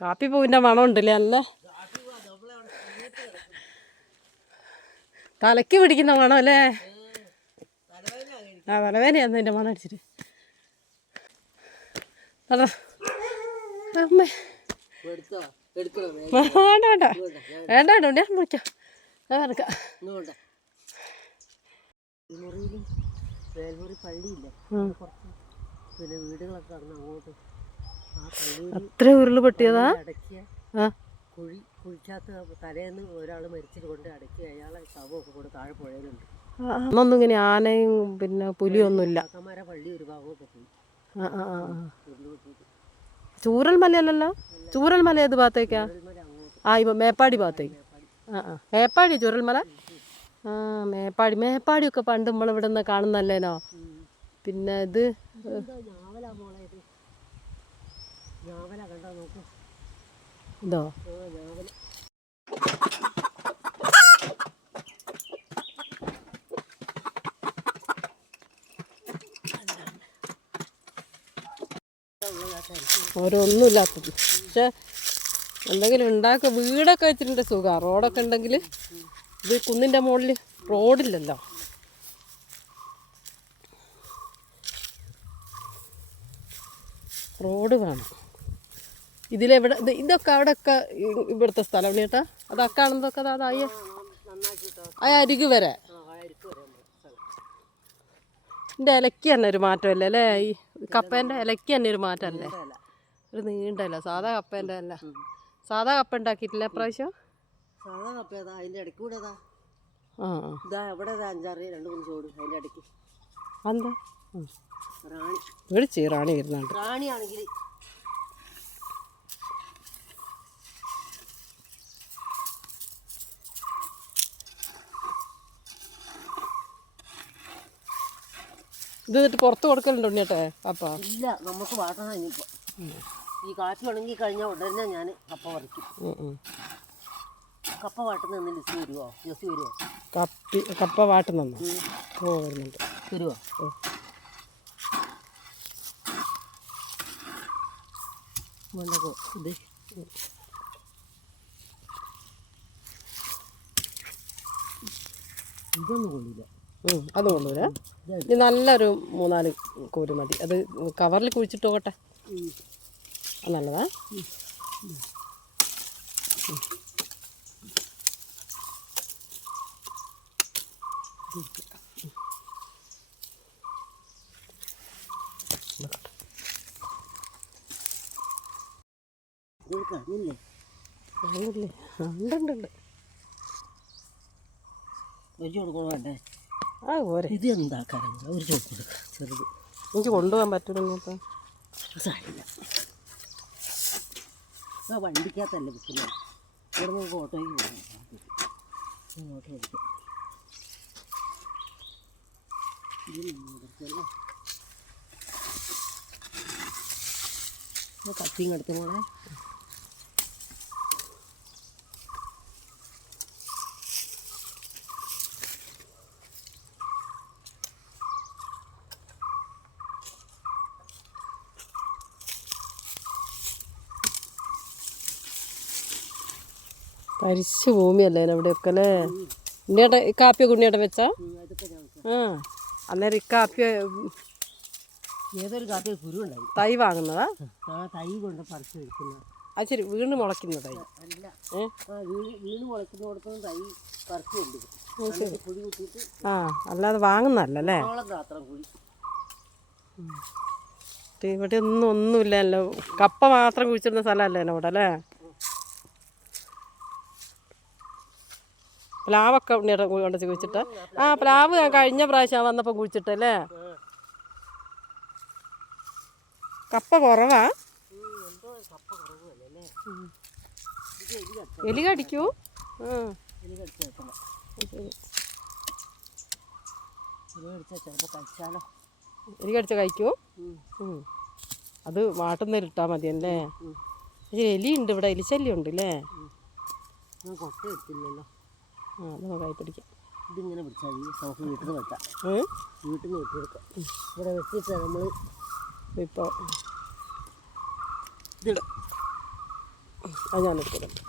കാപ്പിപ്പൂവിൻ്റെ മണം ഉണ്ടല്ലേ നല്ല തലയ്ക്ക് പിടിക്കുന്ന മണം അല്ലേ? ആ തലവേദനയാന്ന് എൻ്റെ മണം അടിച്ചിട്ട്. അമ്മേ വേണ്ട വേണ്ട വേണ്ട വേണ്ട ഞാൻ വിളിക്കാം. ഞാൻ എടുക്കാം. അത്ര ഉരുള് പൊട്ടിയതാ? കുഴിക്കകത്ത് തലേന്ന് ഒരാൾ മരിച്ചിട്ട് കൊണ്ട് അടക്കി അയാളെ ശവമൊക്കെ കൊണ്ട് താഴെ പുഴയിലുണ്ട്. അന്നൊന്നും ഇങ്ങനെ ആനയും പിന്നെ പുലിയൊന്നുമില്ല. പള്ളി ഒരു ഭാഗമൊക്കെ പോയി. ചൂരൽമലയല്ലല്ലോ? ചൂരൽമല ഏത് ഭാഗത്തേക്കാ? ആ ഇപ്പം മേപ്പാടി ഭാഗത്തേക്ക്. മേപ്പാടി ചൂരൽമല. മേപ്പാടിയൊക്കെ പണ്ട് നമ്മളിവിടെ നിന്ന് കാണുന്നല്ലേനോ? പിന്നെ ഇത് ഇതോ ഓരോന്നുമില്ലാത്തത്. പക്ഷെ എന്തെങ്കിലും ഉണ്ടാക്കുക വീടൊക്കെ വെച്ചിട്ടുണ്ട് സുഖമാണ്. റോഡൊക്കെ ഉണ്ടെങ്കിൽ ഇത് കുന്നിൻ്റെ മുകളിൽ റോഡില്ലല്ലോ. റോഡ് വേണം. ഇതിലെവിടെ ഇതൊക്കെ അവിടെയൊക്കെ ഇവിടുത്തെ സ്ഥലം ചേട്ടാ. അതൊക്കെ കാണുന്നതൊക്കെ അതായ അരികു വരെ ഇതിൻ്റെ ഇലയ്ക്ക് തന്നെ ഒരു മാറ്റമല്ലേ അല്ലേ? ഈ കപ്പേൻ്റെ ഇലയ്ക്ക് തന്നെ ഒരു മാറ്റമല്ലേ? ഒരു നീണ്ടല്ല സാധാ കപ്പേൻ്റെ അല്ല. സാധാ കപ്പ ഉണ്ടാക്കിയിട്ടില്ല പ്രാവശ്യം? സാധാ കപ്പ അതിൻ്റെ ഇടയ്ക്ക് കൂടെ ഇതാ ഇവിടെ 5-6 ചോട് അതിൻ്റെ ഇടയ്ക്ക്. എന്താ റാണി വിളിച്ച് റാണി വരുന്നുണ്ട്. റാണിയാണെങ്കിൽ ഇത് എന്നിട്ട് പുറത്ത് കൊടുക്കലുണ്ടോ ഉണ്ണിയേട്ടെ കപ്പ? ഇല്ല, നമുക്ക് വാട്ടണം. ഇനിയിപ്പോൾ ഈ കാറ്റ് ഉണങ്ങി കഴിഞ്ഞാൽ ഉടനെ ഞാൻ കപ്പ പറിക്കും. കപ്പ വാട്ടുന്ന ലിസ്റ്റ് വരുമോ? ജോസി വരുമോ? കപ്പ വാട്ടുന്നോ? ഓ വരുന്നുണ്ട്. വരുമോ? വേണ്ടോ ഇത് ഇതൊന്നും കൊള്ളില്ല. അത് കൊണ്ടുവരാ. ഇത് നല്ലൊരു 3-4 കോര് മതി. അത് കവറിൽ കുഴിച്ചിട്ട് പോകട്ടെ. നല്ലതാ. ഉണ്ട്. ഒരു ചോട് വേണ്ടേ? ആ പോരെ. ഇത് എന്താക്കാരം ഒരു ചോട് കൊടുക്കാം. ചെറുത് എനിക്ക് കൊണ്ടുപോകാൻ പറ്റുള്ളൂ. ഇപ്പം സാരില്ല. ആ വണ്ടിക്കകത്തല്ലേ ബുക്കില്ല. ഇവിടെ നമുക്ക് ഓട്ടോയ്ക്ക് പോകാം. ഓട്ടോ ഓടിക്കാം. കത്തിയും എടുത്ത് പോണേ. തരിശ് ഭൂമിയല്ലേ ഇവിടെയൊക്കെ അല്ലേ? ഉണ്ണിയേട്ട കാപ്പിയൊക്കെ ഉണ്ണിയേട്ട വെച്ചാ? അന്നേരം ഇക്കാപ്പി ഏതൊരു കാപ്പി കുരുണ്ടായി. തൈ വാങ്ങുന്നതാ? തൈ കൊണ്ട് പറിച്ച് എടുക്കുന്ന. അത് ശരി, വീണ് മുളയ്ക്കുന്ന തൈ അല്ല. വീണ് മുളയ്ക്കുന്നിടത്തൊന്നും തൈ പറിച്ച് കൊണ്ടുപോകും. കുഴി കുത്തിയിട്ട്. അല്ലാതെ വാങ്ങുന്നല്ലേ? ഇവിടെ ഒന്നുമില്ലല്ലോ. കപ്പ മാത്രം കുഴിച്ചിടുന്ന സ്ഥലമല്ലേ ഇവിടെ അല്ലേ? പ്ലാവൊക്കെ ഉണ്ണിയുടെ കൊണ്ട് കുഴിച്ചിട്ട്. പ്ലാവ് ഞാൻ കഴിഞ്ഞ പ്രാവശ്യം വന്നപ്പോൾ കുഴിച്ചിട്ടല്ലേ? കപ്പ കുറവാ. എലി കടിക്കൂ? എലി കടിച്ച കഴിക്കൂ? അത് വാട്ടുന്നേരിട്ടാൽ മതിയല്ലേ? എലി ഉണ്ട് ഇവിടെ. എലിശല്യം ഉണ്ട് അല്ലേ? കൊട്ട എടുത്തില്ലല്ലോ. അത് നമുക്കായി പിടിക്കാം. ഇതിങ്ങനെ പിടിച്ചാൽ നമുക്ക് വീട്ടിൽ നിന്ന് വെക്കാം. വീട്ടിൽ നിന്ന് വെട്ടിയെടുക്കാം. ഇവിടെ വെച്ചിട്ട് നമ്മൾ ഇപ്പോൾ അത് ഞാൻ എടുക്കുന്നുണ്ട്.